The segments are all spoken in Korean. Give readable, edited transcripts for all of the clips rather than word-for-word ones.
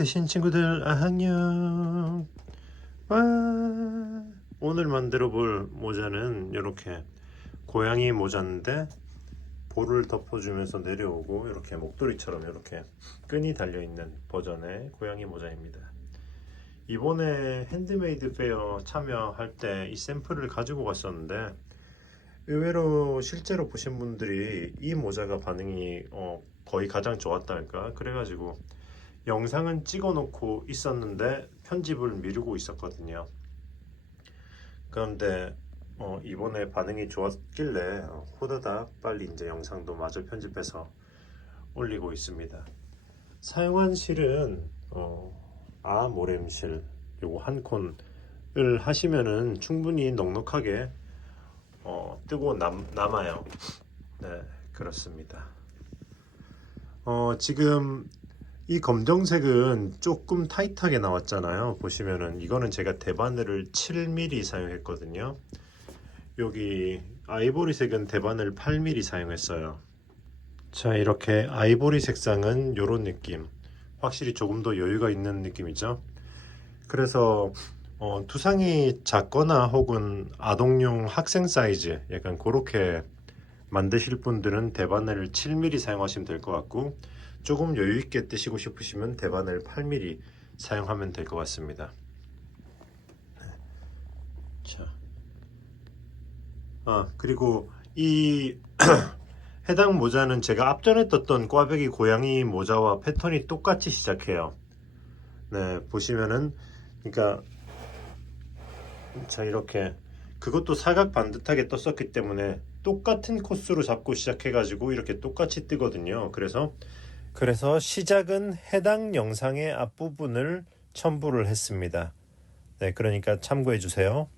대신 친구들 안녕. 와. 오늘 만들어 볼 모자는 이렇게 고양이 모자인데 볼을 덮어주면서 내려오고 이렇게 목도리처럼 이렇게 끈이 달려 있는 버전의 고양이 모자입니다. 이번에 핸드메이드 페어 참여할 때 이 샘플을 가지고 갔었는데 의외로 실제로 보신 분들이 이 모자가 반응이 거의 가장 좋았달까. 그래가지고 영상은 찍어 놓고 있었는데 편집을 미루고 있었거든요. 그런데 이번에 반응이 좋았길래 호다닥 빨리 이제 영상도 마저 편집해서 올리고 있습니다. 사용한 실은 아모렘실 요거 한 콘을 하시면은 충분히 넉넉하게 뜨고 남아요. 네, 그렇습니다. 지금 이 검정색은 조금 타이트하게 나왔잖아요. 보시면은 이거는 제가 대바늘을 7mm 사용했거든요. 여기 아이보리색은 대바늘 8mm 사용했어요. 자, 이렇게 아이보리 색상은 이런 느낌, 확실히 조금 더 여유가 있는 느낌이죠. 그래서 두상이 작거나 혹은 아동용 학생 사이즈 약간 그렇게 만드실 분들은 대바늘 7mm 사용하시면 될 것 같고, 조금 여유 있게 뜨시고 싶으시면 대바늘 8mm 사용하면 될 것 같습니다. 자, 그리고 이 해당 모자는 제가 앞전에 떴던 꽈배기 고양이 모자와 패턴이 똑같이 시작해요. 네, 보시면은 그러니까 자, 이렇게 그것도 사각 반듯하게 떴었기 때문에 똑같은 코스로 잡고 시작해가지고 이렇게 똑같이 뜨거든요. 그래서 시작은 해당 영상의 앞부분을 첨부를 했습니다. 네, 그러니까 참고해 주세요.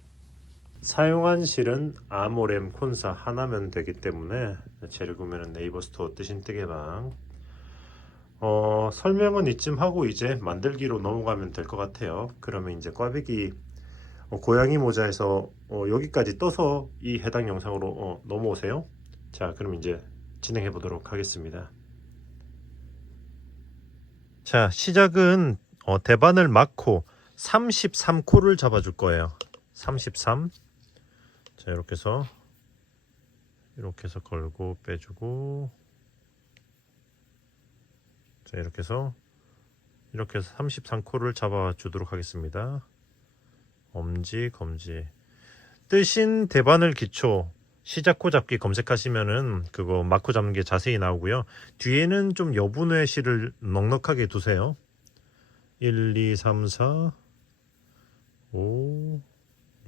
사용한 실은 아모렘 콘사 하나면 되기 때문에 재료 구매는 네이버 스토어 뜨신 뜨개방. 설명은 이쯤 하고 이제 만들기로 넘어가면 될 것 같아요. 그러면 이제 꽈배기 고양이 모자에서 여기까지 떠서 이 해당 영상으로 넘어오세요. 자, 그럼 이제 진행해 보도록 하겠습니다. 자, 시작은 대바늘 막코 33코를 잡아줄 거예요. 33. 자, 이렇게 해서 걸고 빼주고, 자, 이렇게 해서 33코를 잡아주도록 하겠습니다. 엄지, 검지. 뜨신 대바늘 기초 시작코 잡기 검색하시면은 그거 막코 잡는 게 자세히 나오고요. 뒤에는 좀 여분의 실을 넉넉하게 두세요. 1, 2, 3, 4, 5,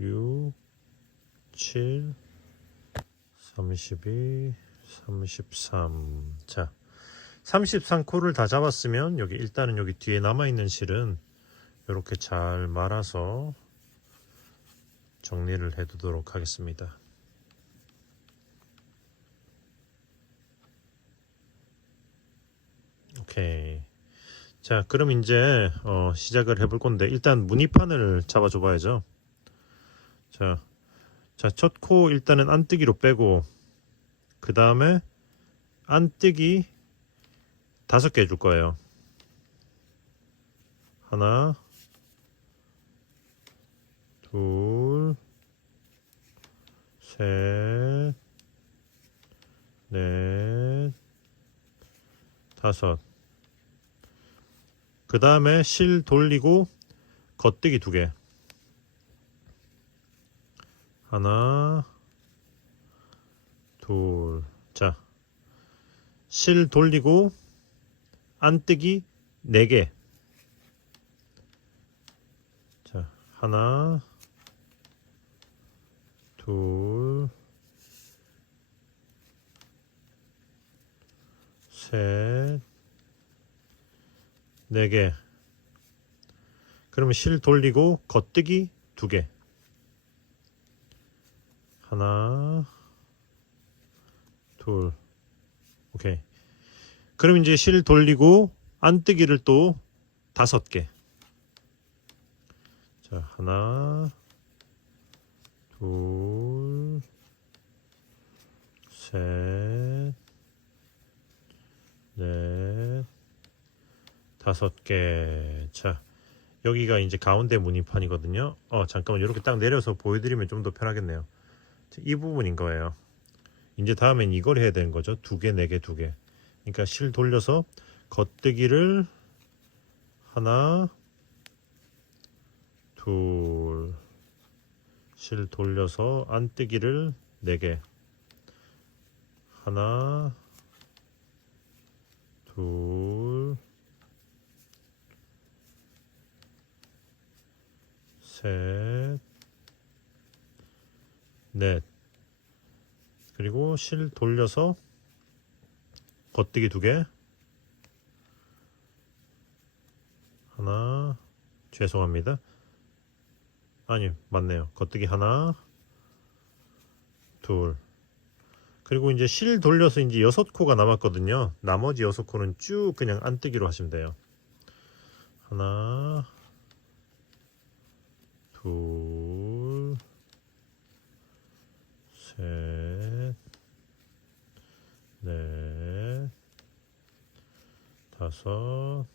6, 7, 32, 33. 자, 33코를 다 잡았으면 일단은 여기 뒤에 남아있는 실은 이렇게 잘 말아서 정리를 해 두도록 하겠습니다. 오케이. 자, 그럼 이제 시작을 해볼 건데 일단 무늬판을 잡아줘 봐야죠. 자, 첫 코 일단은 안뜨기로 빼고, 그 다음에 안뜨기 5개 해줄 거예요. 하나, 둘, 셋, 넷, 5. 그 다음에 실 돌리고 겉뜨기 2개. 하나, 둘. 자, 실 돌리고 안뜨기 4개. 자, 하나, 둘, 셋, 4개. 그러면 실 돌리고 겉뜨기 2개. 하나, 둘. 오케이. 그럼 이제 실 돌리고 안뜨기를 또 5개. 자, 하나, 둘, 셋, 넷, 5개. 자, 여기가 이제 가운데 무늬판이거든요. 잠깐만, 이렇게 딱 내려서 보여드리면 좀 더 편하겠네요. 이 부분인 거예요. 이제 다음엔 이걸 해야 되는 거죠. 2개, 4개, 2개. 그러니까 실 돌려서 겉뜨기를 하나, 둘, 실 돌려서 안뜨기를 4개. 하나, 둘, 셋, 넷. 그리고 실 돌려서 겉뜨기 2개. 하나, 죄송합니다. 아니, 맞네요. 겉뜨기 하나, 둘. 그리고 이제 실 돌려서 이제 6코가 남았거든요. 나머지 6코는 쭉 그냥 안뜨기로 하시면 돼요. 하나, 둘, 셋, 넷, 5,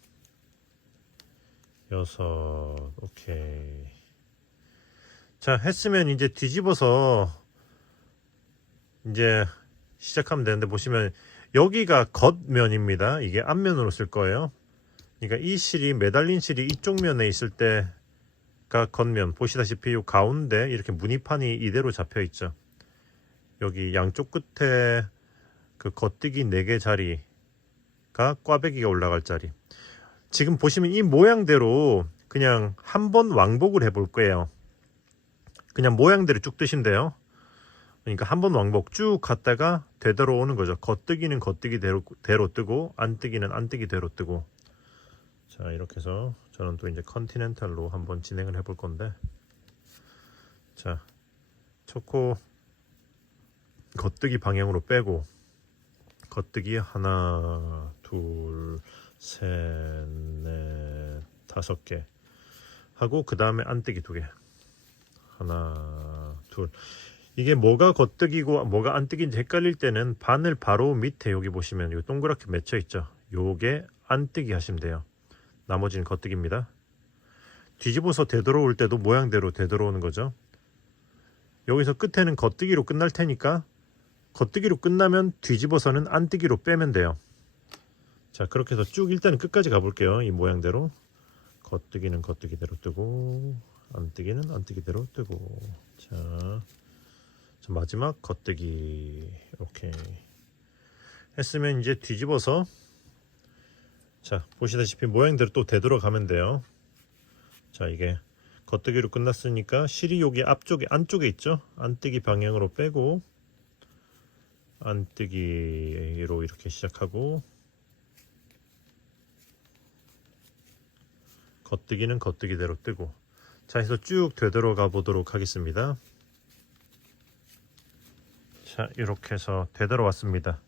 6. 오케이. 자, 했으면 이제 뒤집어서 이제 시작하면 되는데, 보시면 여기가 겉면입니다. 이게 앞면으로 쓸 거예요. 그러니까 이 실이, 매달린 실이 이쪽 면에 있을 때가 겉면. 보시다시피 이 가운데 이렇게 무늬판이 이대로 잡혀 있죠. 여기 양쪽 끝에 그 겉뜨기 4개 자리가 꽈배기가 올라갈 자리. 지금 보시면 이 모양대로 그냥 한번 왕복을 해볼 거예요. 그냥 모양대로 쭉 뜨시면 돼요. 그러니까 한번 왕복 쭉 갔다가 되돌아오는 거죠. 겉뜨기는 겉뜨기대로 뜨고, 안뜨기는 안뜨기대로 뜨고. 자, 이렇게 해서 저는 또 이제 컨티넨탈로 한번 진행을 해볼 건데, 자, 첫 코 겉뜨기 방향으로 빼고, 겉뜨기 하나, 둘, 셋, 넷, 5개 하고, 그 다음에 안뜨기 2개. 하나, 둘. 이게 뭐가 겉뜨기고 뭐가 안뜨기인지 헷갈릴 때는 바늘 바로 밑에 여기 보시면 요 동그랗게 맺혀 있죠. 요게 안뜨기 하시면 돼요. 나머지는 겉뜨기입니다. 뒤집어서 되돌아올 때도 모양대로 되돌아오는 거죠. 여기서 끝에는 겉뜨기로 끝날 테니까 겉뜨기로 끝나면 뒤집어서는 안뜨기로 빼면 돼요. 자, 그렇게 해서 쭉 일단은 끝까지 가볼게요. 이 모양대로. 겉뜨기는 겉뜨기대로 뜨고, 안뜨기는 안뜨기대로 뜨고. 자, 마지막 겉뜨기. 오케이. 했으면 이제 뒤집어서, 자, 보시다시피 모양대로 또 되돌아가면 돼요. 자, 이게 겉뜨기로 끝났으니까 실이 여기 앞쪽에, 안쪽에 있죠. 안뜨기 방향으로 빼고 안뜨기로 이렇게 시작하고, 겉뜨기는 겉뜨기대로 뜨고. 자, 해서 쭉 되돌아가 보도록 하겠습니다. 자, 이렇게 해서 되돌아왔습니다.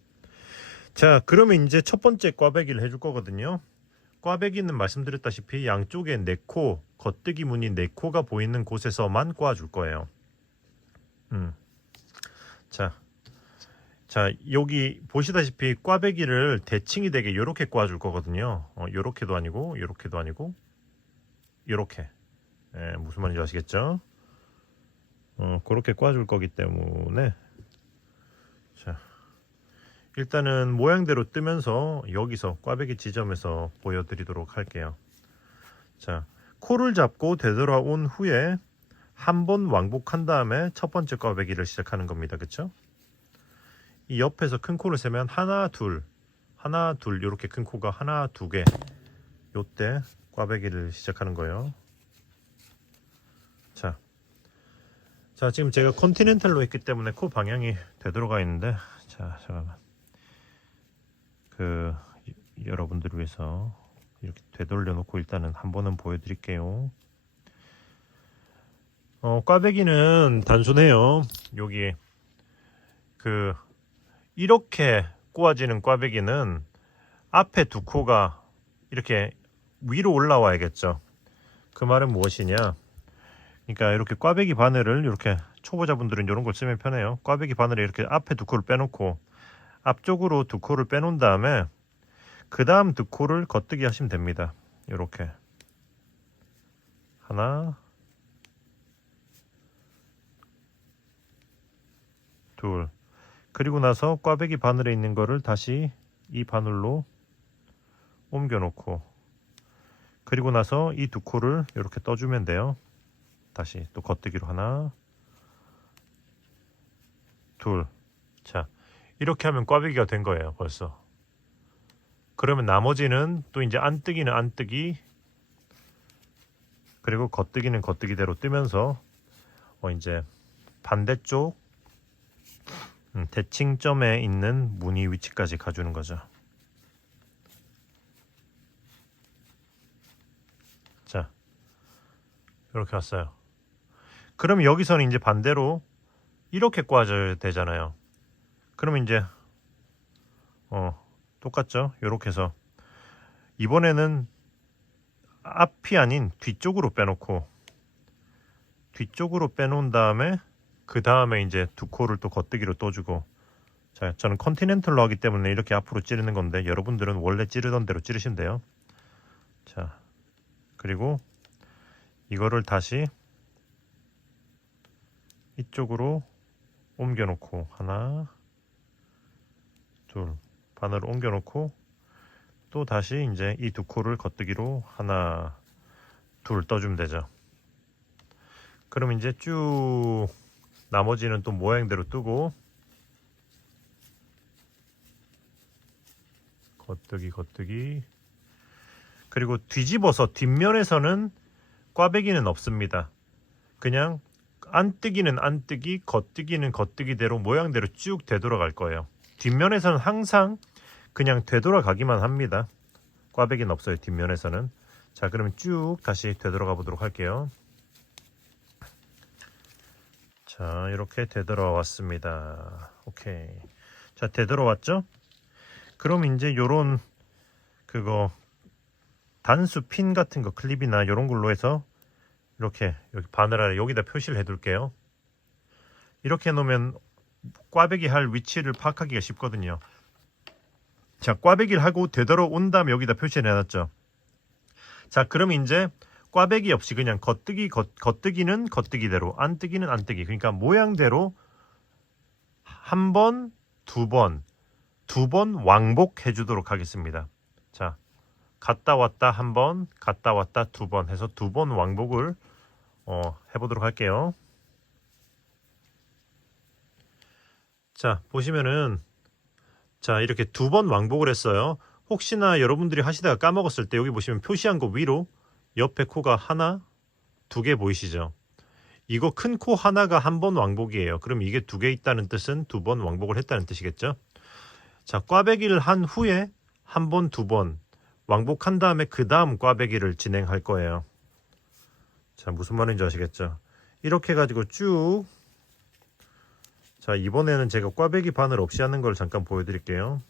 자, 그러면 이제 첫 번째 꽈배기를 해줄 거거든요. 꽈배기는 말씀드렸다시피 양쪽에 4코, 겉뜨기 무늬 4코가 보이는 곳에서만 꽈줄 거예요. 자, 여기 보시다시피 꽈배기를 대칭이 되게 이렇게 꽈줄 거거든요. 요렇게도 아니고, 요렇게도 아니고, 요렇게. 무슨 말인지 아시겠죠? 그렇게 꽈줄 거기 때문에, 자, 일단은 모양대로 뜨면서 여기서 꽈배기 지점에서 보여드리도록 할게요. 자, 코를 잡고 되돌아온 후에 한 번 왕복한 다음에 첫 번째 꽈배기를 시작하는 겁니다. 그쵸? 이 옆에서 큰 코를 세면 하나, 둘 이렇게 큰 코가 하나, 2개. 요때 꽈배기를 시작하는 거예요. 자, 지금 제가 컨티넨탈로 했기 때문에 코 방향이 되돌아가 있는데, 자, 잠깐만. 여러분들을 위해서 이렇게 되돌려 놓고 일단은 한 번은 보여드릴게요. 꽈배기는 단순해요. 여기 이렇게 꼬아지는 꽈배기는 앞에 2코가 이렇게 위로 올라와야겠죠. 그 말은 무엇이냐? 그러니까 이렇게 꽈배기 바늘을, 이렇게 초보자분들은 이런 걸 쓰면 편해요. 꽈배기 바늘에 이렇게 앞에 2코를 빼놓고 앞쪽으로 2코를 빼놓은 다음에 그 다음 2코를 겉뜨기 하시면 됩니다. 이렇게 하나, 둘. 그리고 나서 꽈배기 바늘에 있는 거를 다시 이 바늘로 옮겨 놓고, 그리고 나서 이 두 코를 이렇게 떠주면 돼요. 다시 또 겉뜨기로 하나, 둘. 자, 이렇게 하면 꽈배기가 된 거예요, 벌써. 그러면 나머지는 또 이제 안뜨기는 안뜨기, 그리고 겉뜨기는 겉뜨기대로 뜨면서 이제 반대쪽 대칭점에 있는 무늬 위치까지 가주는 거죠. 자, 이렇게 왔어요. 그럼 여기서는 이제 반대로 이렇게 꽈줘야 되잖아요. 그러면 이제 똑같죠? 이렇게 해서 이번에는 앞이 아닌 뒤쪽으로 빼놓고, 뒤쪽으로 빼놓은 다음에 그 다음에 이제 두 코를 또 겉뜨기로 떠주고. 자, 저는 컨티넨탈로 하기 때문에 이렇게 앞으로 찌르는 건데 여러분들은 원래 찌르던 대로 찌르시면 돼요. 자, 그리고 이거를 다시 이쪽으로 옮겨 놓고 하나, 둘, 바늘을 옮겨 놓고 또 다시 이제 이 두 코를 겉뜨기로 하나, 둘 떠주면 되죠. 그럼 이제 쭉 나머지는 또 모양대로 뜨고, 겉뜨기 겉뜨기, 그리고 뒤집어서 뒷면에서는 꽈배기는 없습니다. 그냥 안뜨기는 안뜨기, 겉뜨기는 겉뜨기대로 모양대로 쭉 되돌아갈 거예요. 뒷면에서는 항상 그냥 되돌아가기만 합니다. 꽈배기는 없어요, 뒷면에서는. 자, 그러면 쭉 다시 되돌아가 보도록 할게요. 자, 이렇게 되돌아왔습니다. 오케이. 자, 되돌아왔죠? 그럼 이제 요런 그거 단수 핀 같은 거, 클립이나 요런 걸로 해서 이렇게 여기 바늘 아래 여기다 표시를 해 둘게요. 이렇게 놓으면 꽈배기 할 위치를 파악하기가 쉽거든요. 자, 꽈배기를 하고 되돌아온 다음에 여기다 표시를 해놨죠. 자, 그럼 이제 꽈배기 없이 그냥 겉뜨기는 겉뜨기대로, 안뜨기는 안뜨기, 그러니까 모양대로 한 번, 두 번 왕복해 주도록 하겠습니다. 자, 갔다 왔다 한 번, 갔다 왔다 두 번 해서 두 번 왕복을 해보도록 할게요. 자, 보시면은 자, 이렇게 두 번 왕복을 했어요. 혹시나 여러분들이 하시다가 까먹었을 때 여기 보시면 표시한 거 위로 옆에 코가 하나, 두 개 보이시죠? 이거 큰 코 하나가 한 번 왕복이에요. 그럼 이게 두 개 있다는 뜻은 두 번 왕복을 했다는 뜻이겠죠? 자, 꽈배기를 한 후에 한 번, 두 번 왕복한 다음에 그 다음 꽈배기를 진행할 거예요. 자, 무슨 말인지 아시겠죠? 이렇게 해가지고 쭉. 자, 이번에는 제가 꽈배기 바늘 없이 하는 걸 잠깐 보여드릴게요.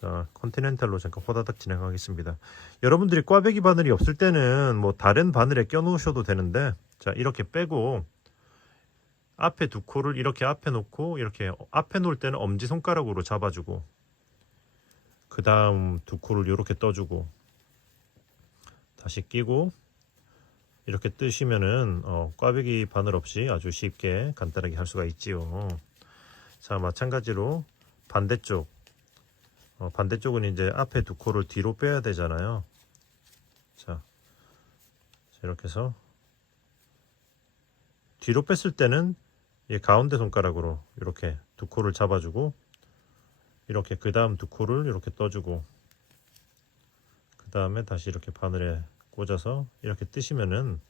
자, 컨티넨탈로 잠깐 호다닥 진행하겠습니다. 여러분들이 꽈배기 바늘이 없을 때는 뭐 다른 바늘에 껴 놓으셔도 되는데, 자, 이렇게 빼고 앞에 두 코를 이렇게 앞에 놓고, 이렇게 앞에 놓을 때는 엄지손가락으로 잡아주고, 그 다음 두 코를 이렇게 떠주고 다시 끼고 이렇게 뜨시면은 꽈배기 바늘 없이 아주 쉽게 간단하게 할 수가 있지요. 자, 마찬가지로 반대쪽, 반대쪽은 이제 앞에 두 코를 뒤로 빼야 되잖아요. 자, 이렇게 해서 뒤로 뺐을 때는 이 가운데 손가락으로 이렇게 두 코를 잡아주고, 이렇게 그 다음 두 코를 이렇게 떠주고, 그 다음에 다시 이렇게 바늘에 꽂아서 이렇게 뜨시면은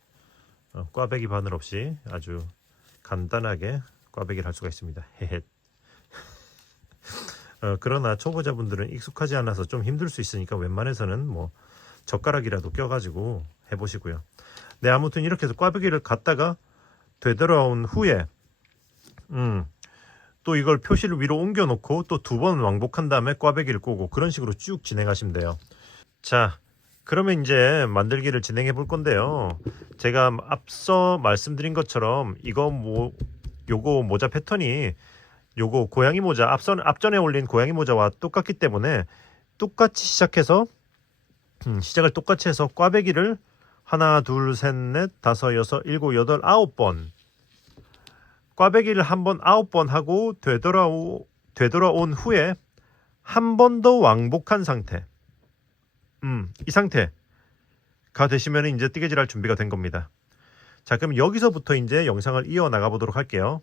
꽈배기 바늘 없이 아주 간단하게 꽈배기를 할 수가 있습니다. 헤헤. 그러나 초보자분들은 익숙하지 않아서 좀 힘들 수 있으니까 웬만해서는 뭐 젓가락이라도 껴가지고 해보시고요. 네, 아무튼 이렇게 해서 꽈배기를 갖다가 되돌아온 후에 또 이걸 표시를 위로 옮겨 놓고 또 두 번 왕복한 다음에 꽈배기를 꼬고, 그런 식으로 쭉 진행하시면 돼요. 자, 그러면 이제 만들기를 진행해 볼 건데요. 제가 앞서 말씀드린 것처럼 요거 모자 패턴이 요거 고양이 모자, 앞전에 올린 고양이 모자와 똑같기 때문에 똑같이 시작해서 시작을 똑같이 해서 꽈배기를 하나, 둘, 셋, 넷, 다섯, 여섯, 일곱, 여덟, 9번. 꽈배기를 한 번 9번 하고 되돌아온 후에 한 번 더 왕복한 상태. 이 상태가 되시면 이제 뜨개질 할 준비가 된 겁니다. 자, 그럼 여기서부터 이제 영상을 이어나가 보도록 할게요.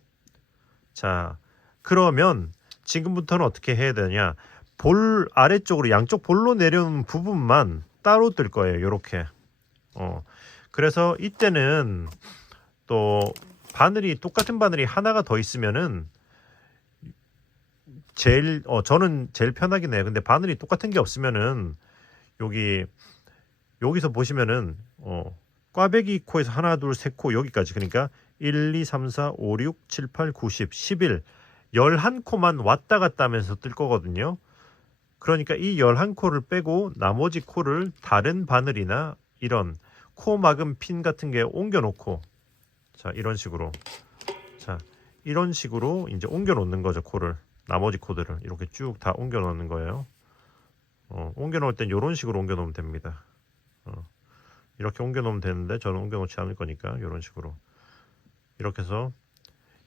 자, 그러면 지금부터는 어떻게 해야 되냐? 볼 아래쪽으로 양쪽 볼로 내려오는 부분만 따로 뜰 거예요. 요렇게. 그래서 이때는 또 바늘이 똑같은 바늘이 하나가 더 있으면은 저는 제일 편하긴 해요. 근데 바늘이 똑같은 게 없으면은 여기서 보시면은 꽈배기 코에서 하나, 둘, 셋 코 여기까지, 그러니까 1, 2, 3, 4, 5, 6, 7, 8, 9, 10, 11 11코만 왔다 갔다 하면서 뜰 거거든요. 그러니까 이 11코를 빼고 나머지 코를 다른 바늘이나 이런 코 막은 핀 같은 게 옮겨 놓고, 자, 이런 식으로 이제 옮겨 놓는 거죠. 코를, 나머지 코들을 이렇게 쭉 다 옮겨 놓는 거예요. 옮겨 놓을 땐 이런 식으로 옮겨 놓으면 됩니다. 이렇게 옮겨 놓으면 되는데 저는 옮겨 놓지 않을 거니까 이런 식으로 이렇게 해서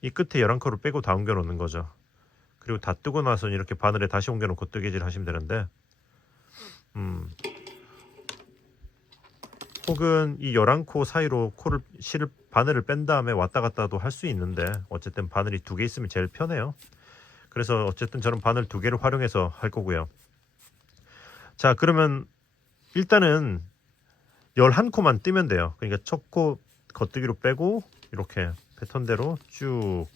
이 끝에 11코를 빼고 다 옮겨 놓는 거죠. 그리고 다 뜨고 나서 이렇게 바늘에 다시 옮겨 놓고 뜨개질 하시면 되는데, 혹은 이 11코 사이로 바늘을 뺀 다음에 왔다 갔다도 할 수 있는데, 어쨌든 바늘이 2개 있으면 제일 편해요. 그래서 어쨌든 저는 바늘 2개를 활용해서 할 거고요. 자, 그러면 일단은 11코만 뜨면 돼요. 그러니까 첫 코 겉뜨기로 빼고 이렇게 패턴대로 쭉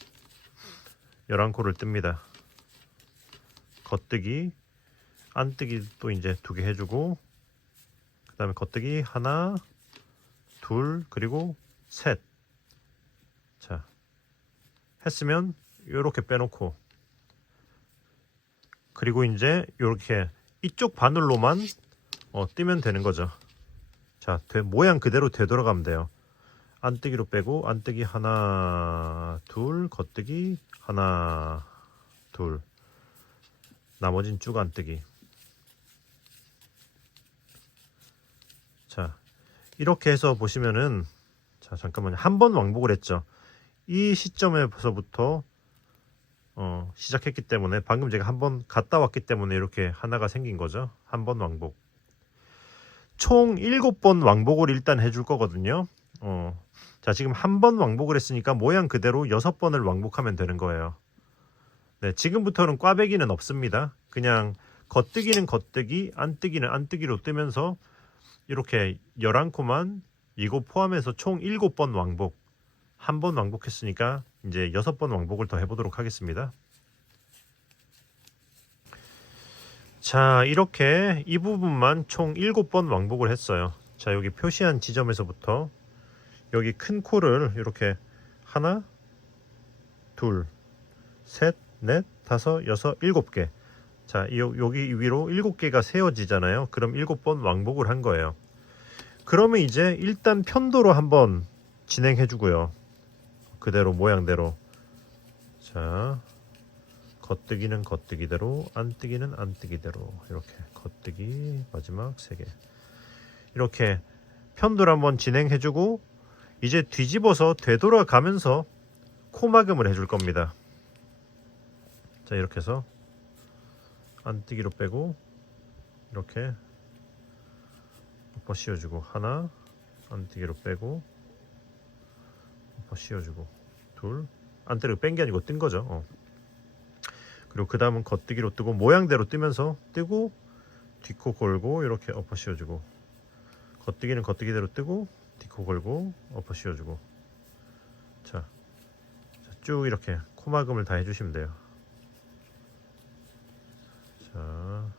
11코를 뜹니다. 겉뜨기, 안뜨기 또 이제 2개 해주고, 그 다음에 겉뜨기 하나, 둘, 그리고 셋. 자, 했으면 이렇게 빼놓고, 그리고 이제 이렇게 이쪽 바늘로만 뜨면 되는 거죠. 자, 모양 그대로 되돌아가면 돼요. 안뜨기로 빼고 안뜨기 하나, 둘, 겉뜨기 하나, 둘, 나머진 쭉 안뜨기. 자, 이렇게 해서 보시면은, 자, 잠깐만요. 한 번 왕복을 했죠. 이 시점에서부터 시작했기 때문에, 방금 제가 한 번 갔다 왔기 때문에 이렇게 하나가 생긴 거죠. 한 번 왕복. 총 7번 왕복을 일단 해줄 거거든요. 자, 지금 한 번 왕복을 했으니까 모양 그대로 6번을 왕복하면 되는 거예요. 네, 지금부터는 꽈배기는 없습니다. 그냥 겉뜨기는 겉뜨기, 안뜨기는 안뜨기로 뜨면서 이렇게 11코만 이거 포함해서 총 7번 왕복. 한 번 왕복했으니까 이제 6번 왕복을 더 해보도록 하겠습니다. 자, 이렇게 이 부분만 총 7번 왕복을 했어요. 자, 여기 표시한 지점에서부터 여기 큰 코를 이렇게 하나, 둘, 셋, 넷, 다섯, 여섯, 7개. 자, 여기 위로 7개가 세워지잖아요. 그럼 7번 왕복을 한 거예요. 그러면 이제 일단 편도로 한번 진행해 주고요. 그대로 모양대로. 자, 겉뜨기는 겉뜨기대로, 안뜨기는 안뜨기대로, 이렇게 겉뜨기 마지막 3개. 이렇게 편도를 한번 진행해 주고, 이제 뒤집어서 되돌아가면서 코막음을 해줄 겁니다. 자, 이렇게 해서 안뜨기로 빼고 이렇게 엎어 씌워주고, 하나, 안뜨기로 빼고 엎어 씌워주고, 둘, 안뜨기로 뺀 게 아니고 뜬 거죠. 그리고 그 다음은 겉뜨기로 뜨고, 모양대로 뜨면서 뜨고, 뒷코 걸고 이렇게 엎어 씌워주고, 겉뜨기는 겉뜨기대로 뜨고, 뒷코 걸고 엎어 씌워주고. 자, 쭉 이렇게 코막음을 다 해주시면 돼요. 자,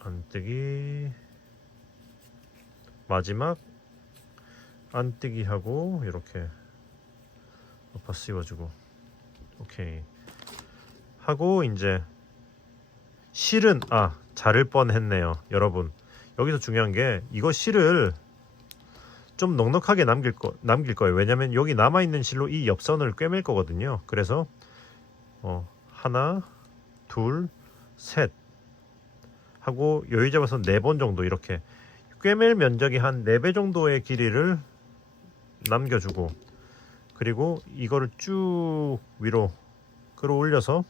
안뜨기 마지막 안뜨기 하고 이렇게 엎어 씌워주고, 오케이 하고, 이제 실은 자를 뻔했네요. 여러분, 여기서 중요한 게, 이거 실을 좀 넉넉하게 남길 거예요. 왜냐면 여기 남아있는 실로 이 옆선을 꿰맬 거거든요. 그래서 하나, 둘, 셋 하고 여유 잡아서 4번 정도 이렇게 꿰맬 면적이 한 4배 정도의 길이를 남겨주고, 그리고 이거를 쭉 위로 끌어올려서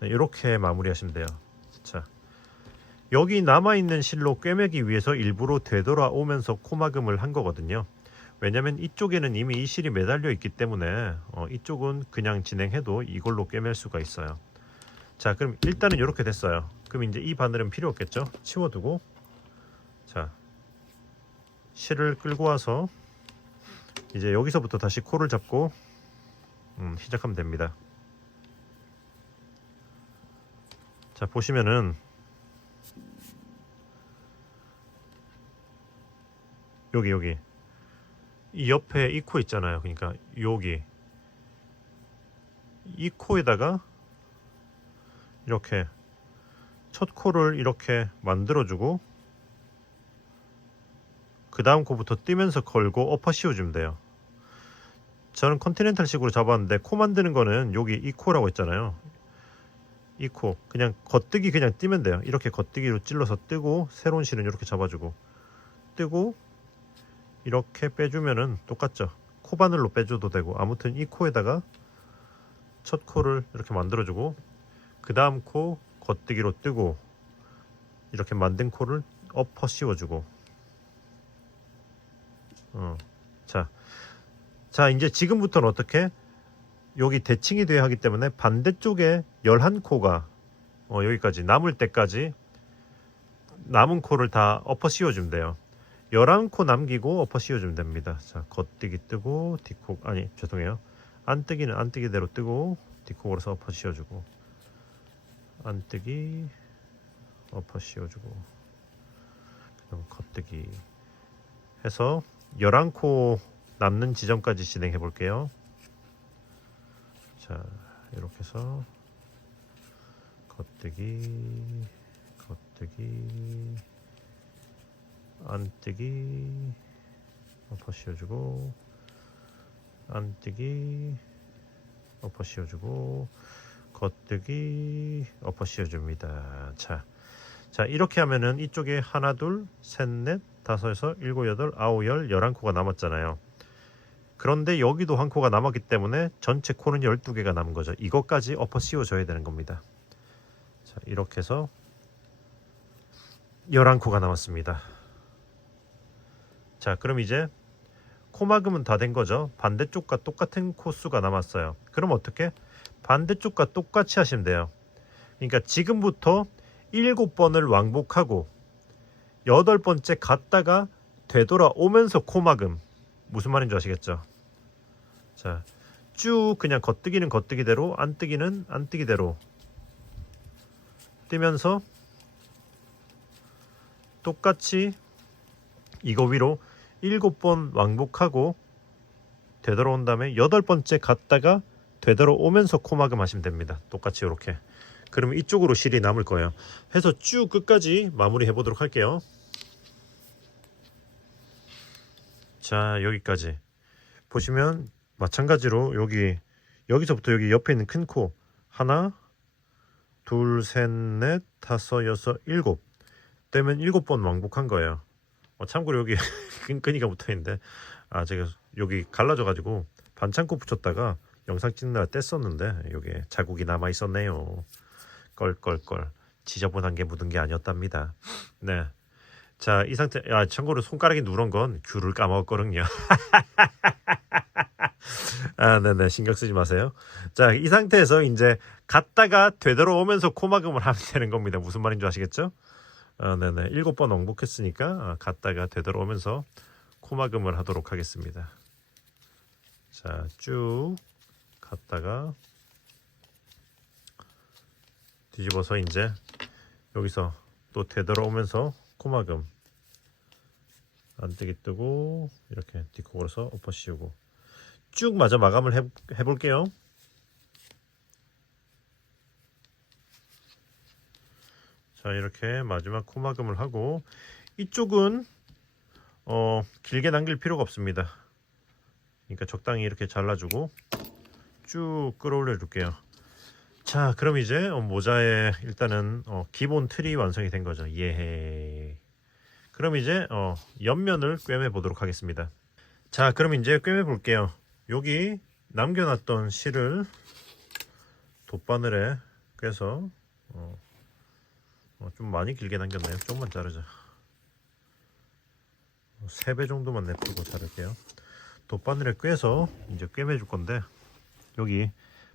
이렇게 마무리하시면 돼요. 자, 여기 남아있는 실로 꿰매기 위해서 일부러 되돌아오면서 코막음을 한 거거든요. 왜냐면 이쪽에는 이미 이 실이 매달려 있기 때문에 이쪽은 그냥 진행해도 이걸로 꿰맬 수가 있어요. 자, 그럼 일단은 이렇게 됐어요. 그럼 이제 이 바늘은 필요 없겠죠? 치워두고, 자, 실을 끌고 와서 이제 여기서부터 다시 코를 잡고 시작하면 됩니다. 자, 보시면은 여기 이 옆에 이 코 있잖아요. 그러니까 여기 이 코에다가 이렇게 첫 코를 이렇게 만들어주고, 그 다음 코부터 뛰면서 걸고 엎어 씌워주면 돼요. 저는 컨티넨탈식으로 잡았는데 코 만드는 거는 여기 이 코라고 했잖아요. 이 코 그냥 겉뜨기 그냥 뛰면 돼요. 이렇게 겉뜨기로 찔러서 뜨고, 새로운 실은 이렇게 잡아주고 뜨고 이렇게 빼주면은 똑같죠. 코바늘로 빼줘도 되고, 아무튼 이 코에다가 첫 코를 이렇게 만들어주고, 그 다음 코 겉뜨기로 뜨고, 이렇게 만든 코를 엎어 씌워주고. 자, 이제 지금부터는 어떻게, 여기 대칭이 되어야 하기 때문에 반대쪽에 11코가 여기까지 남을 때까지 남은 코를 다 엎어 씌워주면 돼요. 11코 남기고 엎어 씌워주면 됩니다. 자, 겉뜨기 뜨고 뒷코, 아니 죄송해요, 안뜨기는 안뜨기대로 뜨고 뒷코 걸어서 엎어 씌워주고, 안뜨기 엎어 씌워주고, 그럼 겉뜨기 해서 11코 남는 지점까지 진행해 볼게요. 자, 이렇게 해서 겉뜨기, 겉뜨기, 안뜨기, 엎어 씌워주고, 안뜨기, 엎어 씌워주고, 겉뜨기, 엎어 씌워줍니다. 자, 이렇게 하면은 이쪽에 하나, 둘, 셋, 넷, 다섯에서 일곱, 여덟, 아홉, 열, 11코가 남았잖아요. 그런데 여기도 한 코가 남았기 때문에 전체 코는 12개가 남은 거죠. 이것까지 엎어 씌워줘야 되는 겁니다. 자, 이렇게 해서 11코가 남았습니다. 자, 그럼 이제 코막음은 다 된 거죠. 반대쪽과 똑같은 코수가 남았어요. 그럼 어떻게? 반대쪽과 똑같이 하시면 돼요. 그러니까 지금부터 7번을 왕복하고 8번째 갔다가 되돌아오면서 코막음. 무슨 말인지 아시겠죠? 자, 쭉 그냥 겉뜨기는 겉뜨기대로, 안뜨기는 안뜨기대로 뜨면서 똑같이 이거 위로 7번 왕복하고 되돌아온 다음에 8번째 갔다가 되돌아오면서 코막음 하시면 됩니다. 똑같이 이렇게. 그러면 이쪽으로 실이 남을 거예요. 해서 쭉 끝까지 마무리 해보도록 할게요. 자, 여기까지 보시면 마찬가지로 여기서부터 여기 옆에 있는 큰 코 하나, 둘, 셋, 넷, 다섯, 여섯, 일곱 되면 7번 왕복한 거예요. 참고로 여기 끈끈이가 붙어있는데, 제가 여기 갈라져 가지고 반창고 붙였다가 영상 찍느라 뗐었는데 여기에 자국이 남아 있었네요. 껄껄껄 지저분한 게 묻은 게 아니었답니다. 네. 자, 이 상태, 참고로 손가락이 누런 건 귤을 까먹었거든요. 네네, 신경 쓰지 마세요. 자, 이 상태에서 이제 갔다가 되돌아오면서 코막음을 하면 되는 겁니다. 무슨 말인지 아시겠죠? 네네, 7번 왕복했으니까 갔다가 되돌아오면서 코막음을 하도록 하겠습니다. 자, 쭉 갔다가 뒤집어서 이제 여기서 또 되돌아오면서 코막음 안뜨기 뜨고 이렇게 뒷코 걸어서 엎어 씌우고 쭉 마저 마감을 해볼게요. 자, 이렇게 마지막 코막음을 하고, 이쪽은 길게 남길 필요가 없습니다. 그러니까 적당히 이렇게 잘라주고 쭉 끌어올려 줄게요. 자, 그럼 이제 모자에 일단은 기본 틀이 완성이 된 거죠. 예. 그럼 이제 옆면을 꿰매 보도록 하겠습니다. 자, 그럼 이제 꿰매 볼게요. 여기 남겨놨던 실을 돗바늘에 꿰서 좀 많이 길게 남겼네요. 조금만 자르자. 3배 정도만 내프고 자를게요. 돗바늘에 꿰서 이제 꿰매 줄 건데, 여기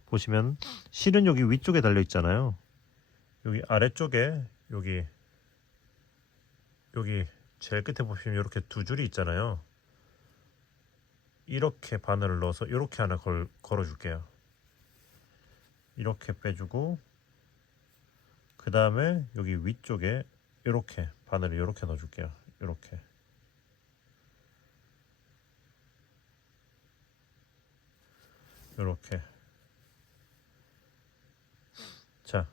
보시면 실은 여기 위쪽에 달려 있잖아요. 여기 아래쪽에 여기 제일 끝에 보시면 이렇게 두 줄이 있잖아요. 이렇게 바늘을 넣어서 이렇게 하나 걸어 줄게요. 이렇게 빼주고, 그 다음에 여기 위쪽에 이렇게 바늘을 이렇게 넣어 줄게요. 이렇게. 이렇게. 자,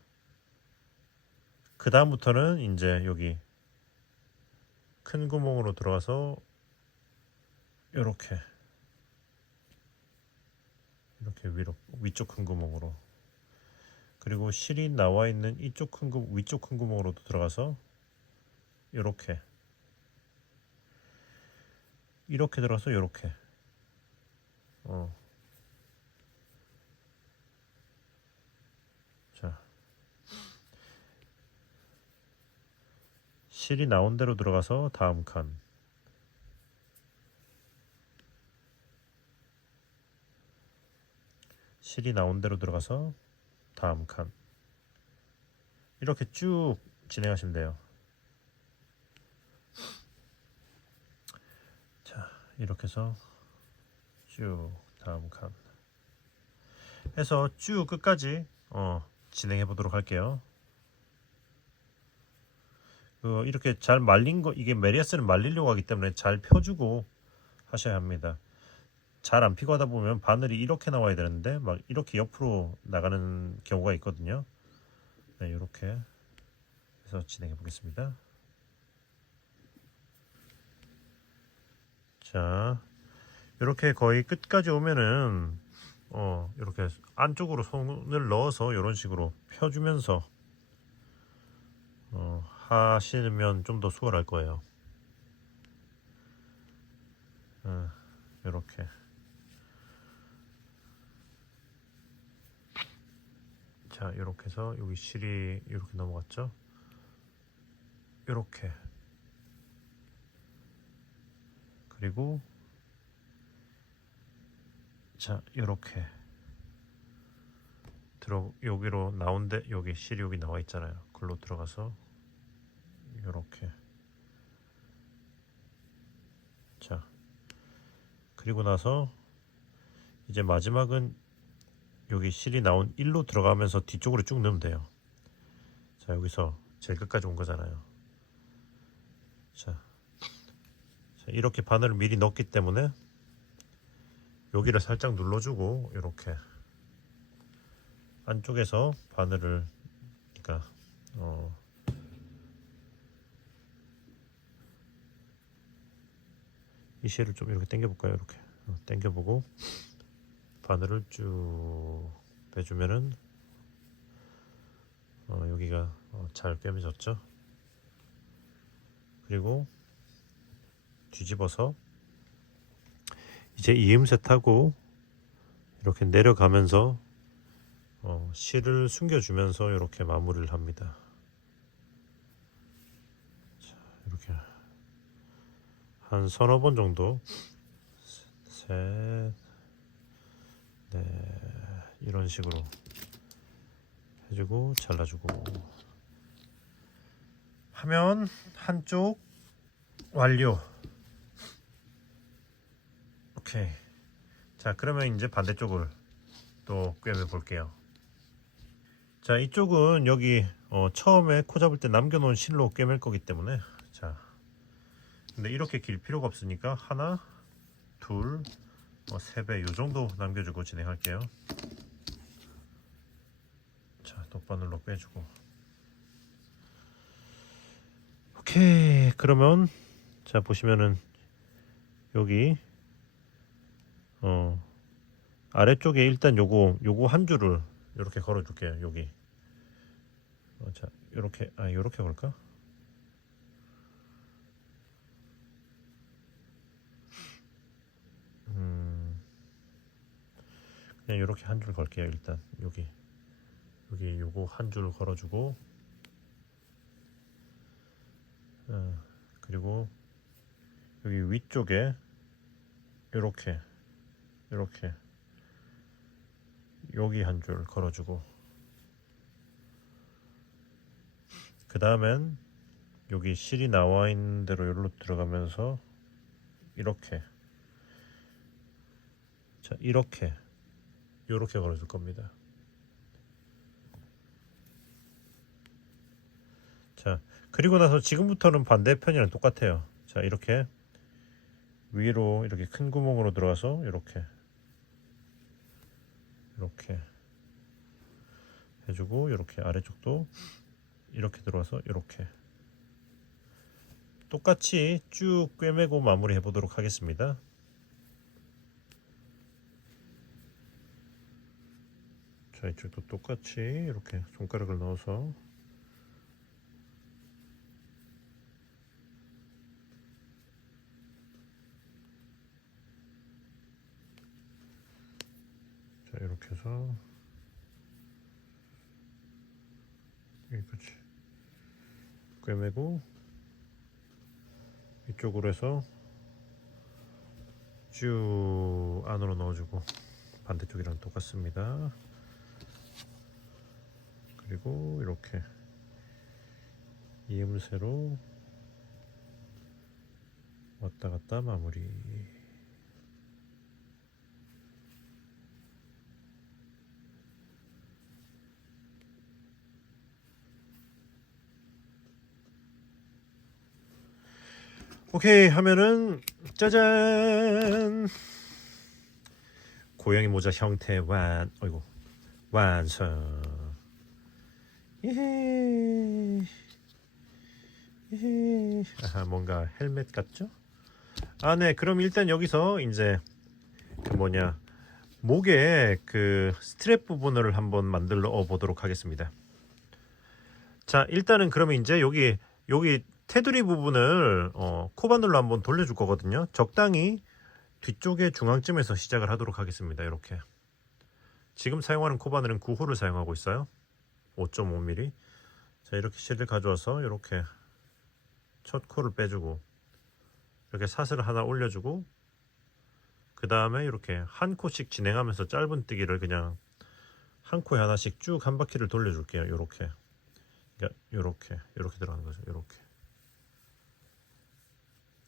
그 다음부터는 이제 여기 큰 구멍으로 들어가서 이렇게 위로, 위쪽 큰 구멍으로, 그리고 실이 나와 있는 이쪽 위쪽 큰 구멍으로도 들어가서 이렇게 들어가서 이렇게 자, 실이 나온 대로 들어가서 다음 칸, 실이 나온 대로 들어가서 다음 칸, 이렇게 쭉 진행하시면 돼요. 자, 이렇게 해서 쭉 다음 칸 해서 쭉 끝까지 진행해 보도록 할게요. 이렇게 잘 말린 거, 이게 메리아스는 말리려고 하기 때문에 잘 펴주고 하셔야 합니다. 잘 안 피고 하다 보면 바늘이 이렇게 나와야 되는데 막 이렇게 옆으로 나가는 경우가 있거든요. 네, 이렇게 해서 진행해 보겠습니다. 자, 이렇게 거의 끝까지 오면은 이렇게 안쪽으로 손을 넣어서 이런 식으로 펴주면서 하시면 좀 더 수월할 거예요. 이렇게. 자, 이렇게 해서 여기 실이 이렇게 넘어갔죠. 이렇게. 그리고 자, 이렇게 여기로 나온데, 여기 실이 여기 나와 있잖아요. 글로 들어가서 이렇게. 자, 그리고 나서 이제 마지막은 여기 실이 나온 1로 들어가면서 뒤쪽으로 쭉 넣으면 돼요. 자, 여기서 제일 끝까지 온 거잖아요. 자, 이렇게 바늘을 미리 넣었기 때문에 여기를 살짝 눌러주고 이렇게 안쪽에서 바늘을, 그러니까 이 실을 좀 이렇게 당겨 볼까요? 이렇게 당겨 보고 바늘을 쭉 빼주면은 여기가 잘 꿰매졌죠. 그리고 뒤집어서 이제 이음새타고 이렇게 내려가면서 실을 숨겨주면서 이렇게 마무리를 합니다. 자, 이렇게 한 서너 번 정도, 셋, 네, 이런 식으로 해주고 잘라주고 하면 한쪽 완료. 오케이. 자, 그러면 이제 반대쪽을 또 꿰매 볼게요. 자, 이쪽은 여기 처음에 코 잡을 때 남겨놓은 실로 꿰맬 거기 때문에, 자, 근데 이렇게 길 필요가 없으니까 하나, 둘, 3배 요 정도 남겨주고 진행할게요. 자, 돗바늘로 빼주고. 오케이. 그러면 자, 보시면은 여기 아래쪽에 일단 요거 한 줄을 이렇게 걸어 줄게요. 여기. 자, 요렇게 걸까? 그냥 요렇게 한 줄 걸게요. 일단 여기 요거 한 줄 걸어 주고 그리고 여기 위쪽에 요렇게 여기 한 줄 걸어 주고 그 다음엔 여기 실이 나와 있는 대로 여기로 들어가면서 이렇게 자 이렇게 걸어줄 겁니다. 자 그리고 나서 지금부터는 반대편이랑 똑같아요. 자 이렇게 위로 이렇게 큰 구멍으로 들어가서 이렇게 해주고 이렇게 아래쪽도 이렇게 들어와서 이렇게 똑같이 쭉 꿰매고 마무리 해보도록 하겠습니다. 자 이쪽도 똑같이 이렇게 손가락을 넣어서 자 이렇게 해서 여기까지 꿰매고 이쪽으로 해서 쭉 안으로 넣어주고 반대쪽이랑 똑같습니다. 그리고 이렇게 이음새로 왔다 갔다 마무리. 오케이 하면은 짜잔 고양이 모자 형태 완성. 예헤. 아하 뭔가 헬멧 같죠? 아 네 그럼 일단 여기서 이제 그 목에 그 스트랩 부분을 한번 만들어 보도록 하겠습니다. 자 일단은 그러면 이제 여기 테두리 부분을 코바늘로 한번 돌려줄 거거든요. 적당히 뒤쪽에 중앙쯤에서 시작을 하도록 하겠습니다. 이렇게 지금 사용하는 코바늘은 9호를 사용하고 있어요. 5.5mm. 자 이렇게 실을 가져와서 이렇게 첫 코를 빼주고 이렇게 사슬을 하나 올려주고 그 다음에 이렇게 한 코씩 진행하면서 짧은뜨기를 그냥 한 코에 하나씩 쭉 한 바퀴를 돌려줄게요. 이렇게 그러니까 이렇게 들어가는 거죠. 이렇게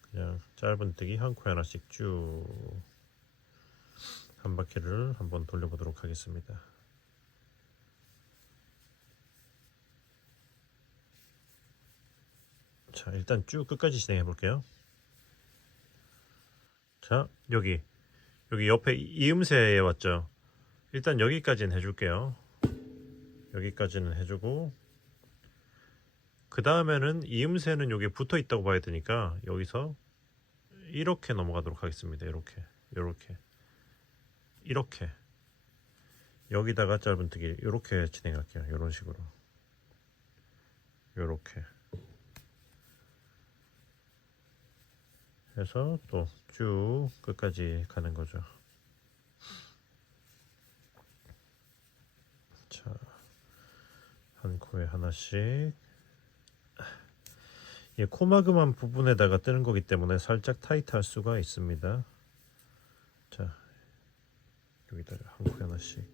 그냥 짧은뜨기 한 코에 하나씩 쭉 한 바퀴를 한번 돌려보도록 하겠습니다. 자 일단 쭉 끝까지 진행해 볼게요. 자 여기 옆에 이음새에 왔죠. 일단 여기까지는 해줄게요. 여기까지는 해주고 그 다음에는 이음새는 여기 붙어 있다고 봐야 되니까 여기서 이렇게 넘어가도록 하겠습니다. 이렇게 여기다가 짧은뜨기 이렇게 진행할게요. 이런 식으로 이렇게 해서 또 쭉 끝까지 가는 거죠. 자, 한 코에 하나씩. 이 코마그만 부분에다가 뜨는 거기 때문에 살짝 타이트할 수가 있습니다. 자, 여기다가 한 코에 하나씩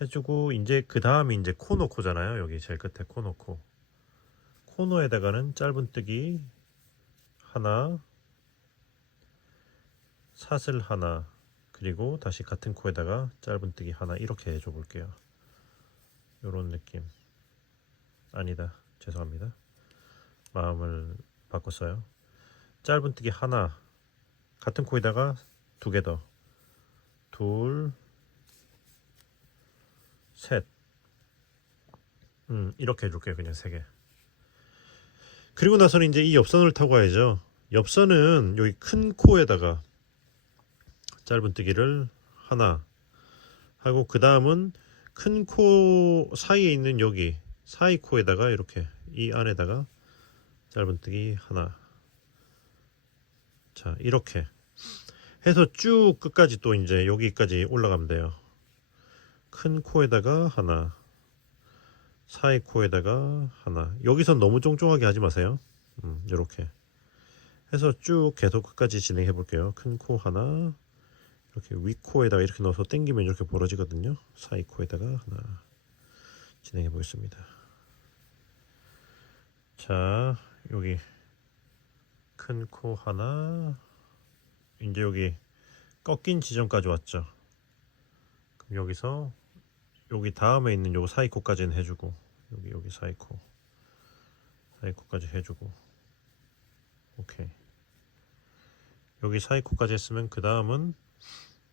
해주고 이제 그 다음이 이제 코너코잖아요. 여기 제일 끝에 코너코. 코너에다가는 짧은뜨기 하나, 사슬 하나, 그리고 다시 같은 코에다가 짧은뜨기 하나 이렇게 해줘 볼게요. 요런 느낌. 아니다. 죄송합니다. 마음을 바꿨어요. 짧은뜨기 하나, 같은 코에다가 두 개 더. 둘, 셋. 이렇게 해줄게요. 그냥 세 개. 그리고 나서는 이제 이 옆선을 타고 가야죠. 옆선은 여기 큰 코에다가 짧은뜨기를 하나 하고, 그 다음은 큰 코 사이에 있는 여기 사이 코에다가 이렇게 이 안에다가 짧은뜨기 하나. 자, 이렇게 해서 쭉 끝까지 또 이제 여기까지 올라가면 돼요. 큰 코에다가 하나, 사이 코에다가 하나. 여기선 너무 쫑쫑하게 하지 마세요. 이렇게 해서 쭉 계속 끝까지 진행해 볼게요. 큰 코 하나, 이렇게 위 코에다가 이렇게 넣어서 당기면 이렇게 벌어지거든요. 사이 코에다가 하나 진행해 보겠습니다. 자, 여기 큰 코 하나, 이제 여기 꺾인 지점까지 왔죠. 그럼 여기서 여기 다음에 있는 요 사이 코까지는 해주고, 여기 사이 코까지 해주고, 오케이. 여기 사이 코까지 했으면 그 다음은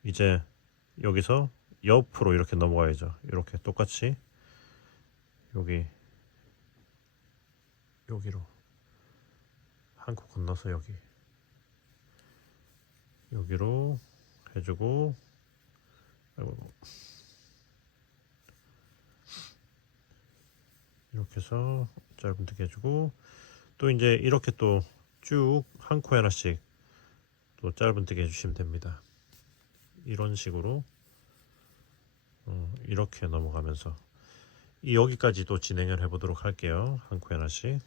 이제 여기서 옆으로 이렇게 넘어가야죠. 이렇게 똑같이 여기로 한 코 건너서 여기로 해주고, 아이고, 이렇게 해서 짧은뜨기 해주고, 또 이제 이렇게 또 쭉 한 코에 하나씩 또 짧은뜨기 해주시면 됩니다. 이런 식으로 이렇게 넘어가면서 여기까지 또 진행을 해보도록 할게요. 한 코에 하나씩.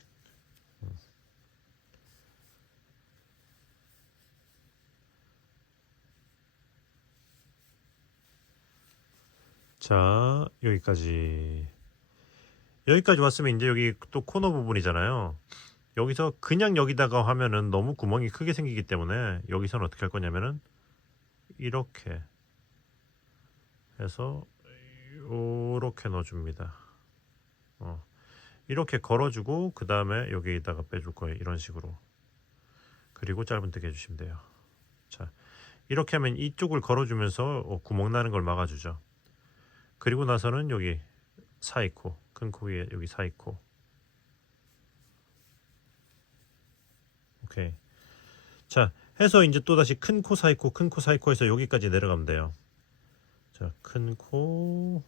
자, 여기까지 왔으면 이제 여기 또 코너 부분이잖아요. 여기서 그냥 여기다가 하면은 너무 구멍이 크게 생기기 때문에 여기서는 어떻게 할 거냐면은 이렇게 해서 이렇게 넣어줍니다. 이렇게 걸어주고 그 다음에 여기다가 빼줄 거예요. 이런 식으로. 그리고 짧은뜨기 해주시면 돼요. 자, 이렇게 하면 이쪽을 걸어주면서 구멍 나는 걸 막아주죠. 그리고 나서는 여기 사이코, 큰 코 위에 여기 사이코. 오케이. 자, 해서 이제 또 다시 큰 코 사이코, 큰 코 사이코에서 여기까지 내려가면 돼요. 자, 큰 코,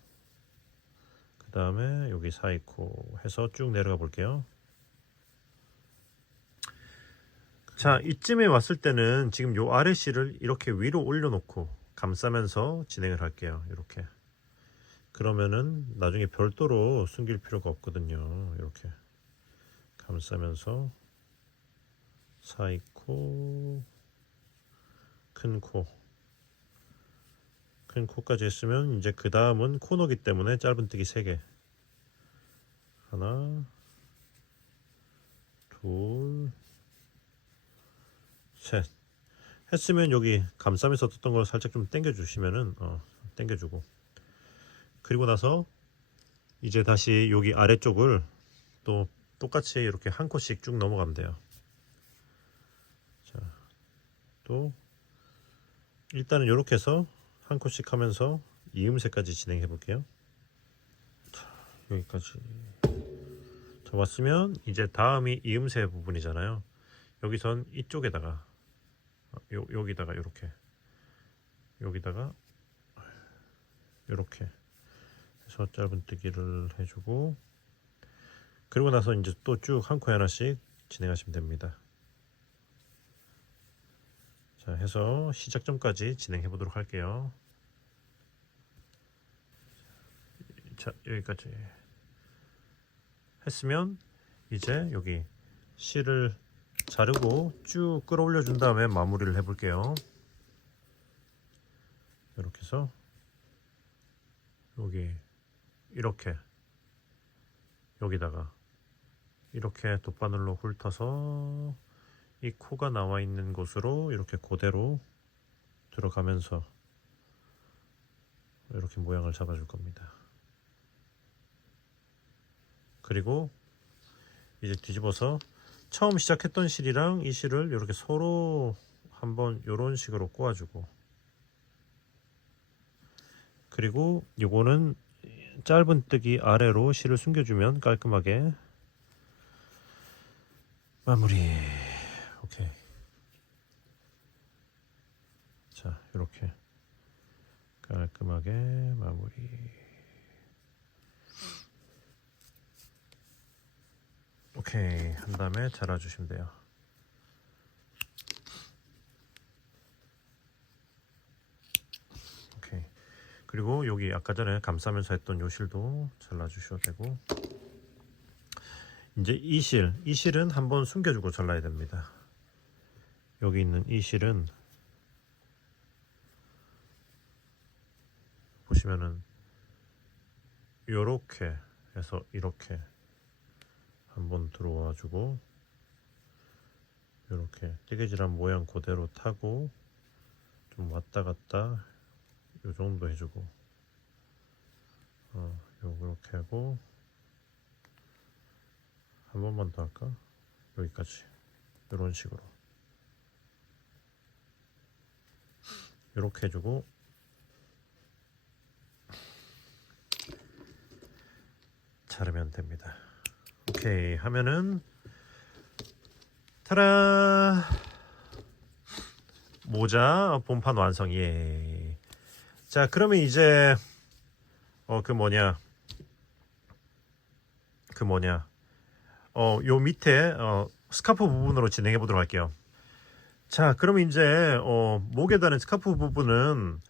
그 다음에 여기 사이코 해서 쭉 내려가 볼게요. 자, 이쯤에 왔을 때는 지금 요 아래 실을 이렇게 위로 올려놓고 감싸면서 진행을 할게요. 이렇게. 그러면은 나중에 별도로 숨길 필요가 없거든요. 이렇게 감싸면서 사이코, 큰 코까지 했으면 이제 그 다음은 코너기 때문에 짧은뜨기 3개. 하나, 둘, 셋. 했으면 여기 감싸면서 떴던 걸 살짝 좀 당겨 주시면은 당겨주고, 그리고 나서 이제 다시 여기 아래쪽을 또 똑같이 이렇게 한 코씩 쭉 넘어가면 돼요. 자, 또 일단은 이렇게 해서 한 코씩 하면서 이음새까지 진행해 볼게요. 여기까지. 자, 왔으면 이제 다음이 이음새 부분이잖아요. 여기선 이쪽에다가 여기다가 여기다가 이렇게 해서 짧은뜨기를 해주고, 그리고 나서 이제 또 쭉 한 코에 하나씩 진행하시면 됩니다. 자, 해서 시작점까지 진행해 보도록 할게요. 자, 여기까지 했으면 이제 여기 실을 자르고 쭉 끌어올려 준 다음에 마무리를 해 볼게요. 이렇게 해서 여기 이렇게 여기다가 이렇게 돗바늘로 훑어서 이 코가 나와 있는 곳으로 이렇게 그대로 들어가면서 이렇게 모양을 잡아줄 겁니다. 그리고 이제 뒤집어서 처음 시작했던 실이랑 이 실을 이렇게 서로 한번 이런 식으로 꼬아주고, 그리고 요거는 짧은뜨기 아래로 실을 숨겨주면 깔끔하게 마무리. 오케이. 이렇게 깔끔하게 마무리. 오케이, 한 다음에 잘라주시면 돼요. 오케이. 그리고 여기 아까 전에 감싸면서 했던 요 실도 잘라주셔도 되고, 이제 이 실은 한번 숨겨주고 잘라야 됩니다. 여기 있는 이 실은 보시면은 요렇게 해서 이렇게 한번 들어와 주고, 이렇게 뜨개질한 모양 그대로 타고 좀 왔다 갔다 요 정도 해주고, 요렇게 하고 한 번만 더 할까? 여기까지 이런 식으로 이렇게 해주고, 자르면 됩니다. 오케이 하면은 타라, 모자 본판 완성. 예. 자, 그러면 이제 요 밑에 스카프 부분으로 진행해 보도록 할게요. 자, 그러면 이제 목에 다는 스카프 부분은